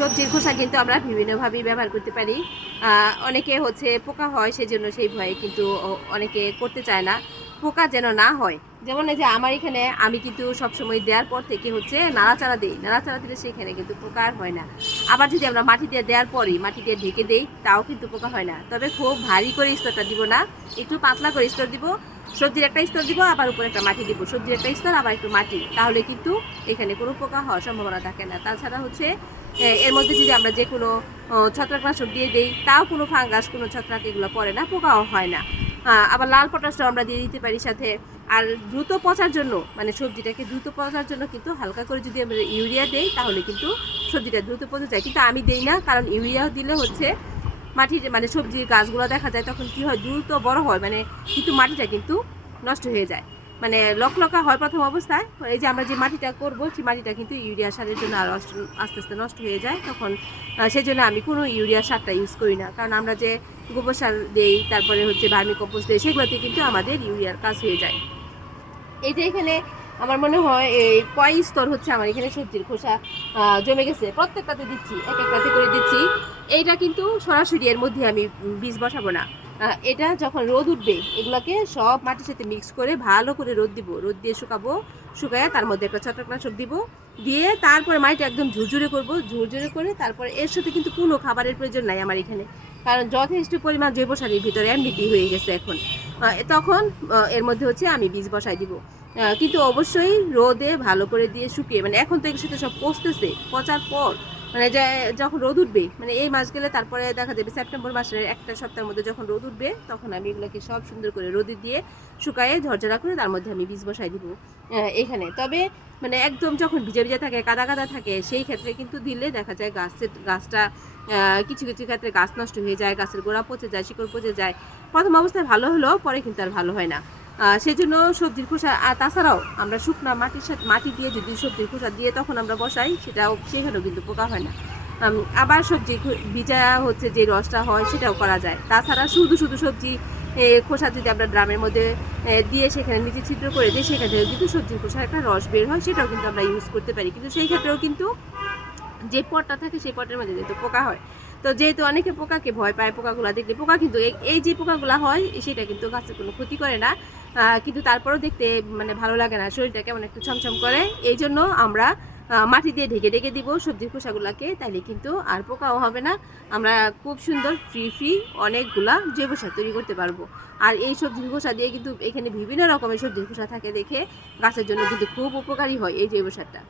সবজির খোসা কিন্তু আমরা বিভিন্নভাবেই ব্যবহার করতে পারি। অনেকে হচ্ছে পোকা হয় সেজন্য সেই ভয়ে কিন্তু অনেকে করতে চায় না, পোকা যেন না হয়। যেমন এই যে আমার এখানে আমি কিন্তু সবসময় দেওয়ার পর থেকে হচ্ছে নাড়াচাড়া দিই, নাড়াচাড়া দিলে সেখানে কিন্তু পোকা আর হয় না। আবার যদি আমরা মাটি দিয়ে দেওয়ার পরই মাটি দিয়ে ঢেকে দেই তাও কিন্তু পোকা হয় না। তবে খুব ভারী করে স্তরটা দিব না, একটু পাতলা করে স্তর দিব। সবজির একটা স্তর দিব, আবার উপরে একটা মাটি দিব, সবজির একটা স্তর আবার একটু মাটি, তাহলে কিন্তু এখানে কোনো পোকা হওয়ার সম্ভাবনা থাকে না। তাছাড়া হচ্ছে এর মধ্যে যদি আমরা যে কোনো ছত্রাকনাশক দিয়ে দিই তাও কোনো ফাঙ্গাস কোনো ছত্রাক এগুলো পড়ে না, পোকাও হয় না। আবার লাল পটাশটাও আমরা দিয়ে দিতে পারি সাথে। আর দ্রুত পচার জন্য মানে সবজিটাকে দ্রুত পচার জন্য কিন্তু হালকা করে যদি আমরা ইউরিয়া দেই তাহলে কিন্তু সবজিটা দ্রুত পচে যায়। কিন্তু আমি দেই না, কারণ ইউরিয়া দিলে হচ্ছে মাটির মানে সবজির গাছগুলো দেখা যায় তখন কি হয়, দ্রুত বড় হয় মানে, কিন্তু মাটিটা কিন্তু নষ্ট হয়ে যায়, মানে লকলকা হয় প্রথম অবস্থায়। এই যে আমরা যে মাটিটা করবো সেই মাটিটা কিন্তু ইউরিয়া সারের জন্য আরও আস্তে আস্তে নষ্ট হয়ে যায় তখন। সেই জন্য আমি কোনো ইউরিয়া সারটা ইউজ করি না, কারণ আমরা যে গোবর সার দেই তারপরে হচ্ছে ভার্মি কম্পোস্ট দিই সেগুলোতে কিন্তু আমাদের ইউরিয়ার কাজ হয়ে যায়। এই যে এখানে আমার মনে হয় এই কয় স্তর হচ্ছে আমার এখানে সবজির খোসা জমে গেছে, প্রত্যেকটাতে দিচ্ছি, এক একটাতে করে দিচ্ছি। এইটা কিন্তু সরাসরি এর মধ্যে আমি বীজ বসাবো না, এটা যখন রোদ উঠবে এগুলোকে সব মাটির সাথে মিক্স করে ভালো করে রোদ দিব, রোদ দিয়ে শুকাবো, শুকায় তার মধ্যে একটা ছত্রাকনাশক দিব, দিয়ে তারপরে মাটিটা একদম ঝুরঝুরে করবো, ঝুরঝুরে করে তারপরে এর সাথে কিন্তু কোনো খাবারের প্রয়োজন নাই আমার এখানে, কারণ যথেষ্ট পরিমাণ জৈব সারের ভিতরে এমনিতেই হয়ে গেছে এখন। তখন এর মধ্যে হচ্ছে আমি বীজ বসাই দিব। কিন্তু অবশ্যই রোদে ভালো করে দিয়ে শুকিয়ে, মানে এখন তো এর সাথে সব পচতেছে, পচার পর মানে যখন রোদ উঠবে, মানে এই মাস গেলে তারপরে দেখা যাবে সেপ্টেম্বর মাসের একটা সপ্তাহের মধ্যে যখন রোদ উঠবে তখন আমি এগুলোকে সব সুন্দর করে রোদে দিয়ে শুকায়ে ঝরঝরা করে তার মধ্যে আমি বীজ বসাই দিব এখানে। তবে মানে একদম যখন ভিজে ভিজে থাকে, কাদা কাদা থাকে, সেই ক্ষেত্রে কিন্তু দিলে দেখা যায় গাছটা কিছু কিছু ক্ষেত্রে গাছ নষ্ট হয়ে যায়, গাছের গোড়া পচে যায়, শিকড় পচে যায়। প্রথম অবস্থায় ভালো হলেও পরে কিন্তু আর ভালো হয় না। সেই জন্য সবজির খোসা, আর তাছাড়াও আমরা শুকনা মাটির সাথে মাটি দিয়ে যদি সবজির খোসা দিয়ে তখন আমরা বসাই সেখানেও কিন্তু পোকা হয় না। আবার সবজি ভিজা হচ্ছে যে রসটা হয় সেটাও করা যায়। তাছাড়া শুধু শুধু সবজি খোসা যদি আমরা ড্রামের মধ্যে দিয়ে সেখানে নিচে ছিদ্র করে দিই সেখান থেকে কিন্তু সবজির খোসার একটা রস বের হয়, সেটাও কিন্তু আমরা ইউজ করতে পারি। কিন্তু সেই ক্ষেত্রেও কিন্তু যে পটটা থাকে সেই পটের মধ্যে যেহেতু পোকা হয়, তো যেহেতু অনেকে পোকাকে ভয় পায়, পোকাগুলো দেখলে, পোকা কিন্তু এই যে পোকাগুলো হয় সেটা কিন্তু গাছের কোনো ক্ষতি করে না, কিন্তু তারপরেও দেখতে মানে ভালো লাগে না, শরীরটা কেমন একটু ছমছম করে। এই জন্য আমরা মাটি দিয়ে ঢেকে ঢেকে দিব সবজির খোসাগুলোকে, তাইলে কিন্তু আর পোকাও হবে না, আমরা খুব সুন্দর ফ্রি অনেকগুলা জৈব সার তৈরি করতে পারবো। আর এই সবজির খোসা দিয়ে কিন্তু এখানে বিভিন্ন রকমের সবজির খোসা থাকে দেখে গাছের জন্য কিন্তু খুব উপকারী হয় এই জৈব সারটা।